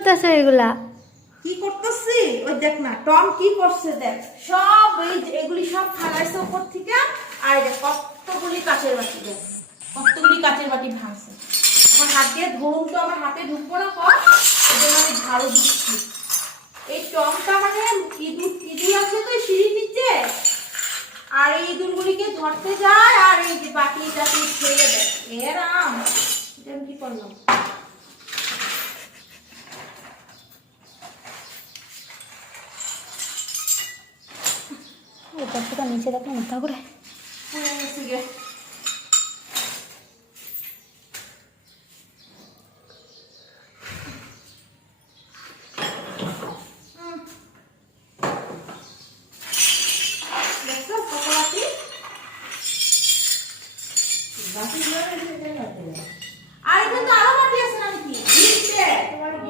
করতেছে এগুলা? কি করতেছি ওই দেখ না, টম কি করছে দেখ, সব এই এগুলি সব ফালাইছে উপর থেকে। আর দেখ কতগুলি কাচের বাটি, দেখ কতগুলি কাচের বাটি ভাঙছে। আমার হাত দিয়ে ধরুন তো, আমার হাতে ঢুকবো না কর, এজন্য আমি ঝাড়ু দিচ্ছি। এই টমটা মানে ইঁদুর আছে তো সিঁড়ির নিচে, আর এই ইঁদুরগুলিকে ধরতে যায় আর এই যে বাটি টাটি ছেড়ে দেয়। এ রাম, এটা আমি কি করলাম? উপর থেকে নিচে দেখো মাথা ঘুরে। হয়ে গেছে গে।